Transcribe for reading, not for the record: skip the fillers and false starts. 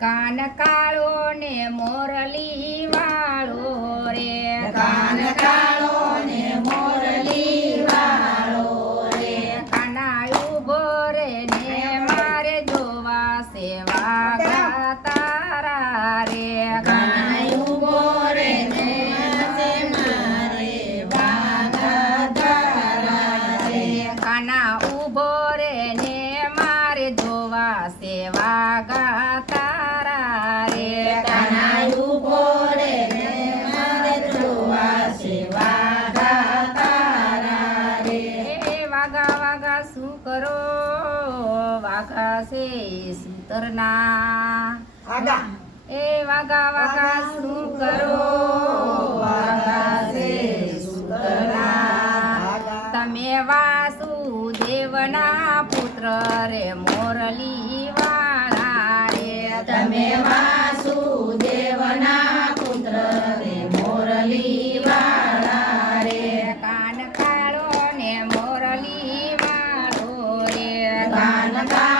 કાન કાળો ને મોરલી વાળો રે કાન કાળો ને મોરલી વાળો રે કાના ઉભો રે ને મારે જોવા સેવા તારા રે કાના ઉભો રે ને મારે વાગા તારા રે કાના ઉભો રે ને મારે જોવા સેવા તારા રે કાના ઉભો રે ને મારે જોવા સેવા તારા રે વાગા વાગા શું કરો વાગા છે સૂતરના આગા એ વાગા વાગા શું કરો વાગા છે સૂતરના તમે વાસુદેવના પુત્ર રે મોરલી વાળા રે તમે વાસુદેવના પુત્ર રે મોરલી વાળા રે કાન કાળો ને મોરલી વાળો રે કાન કાળો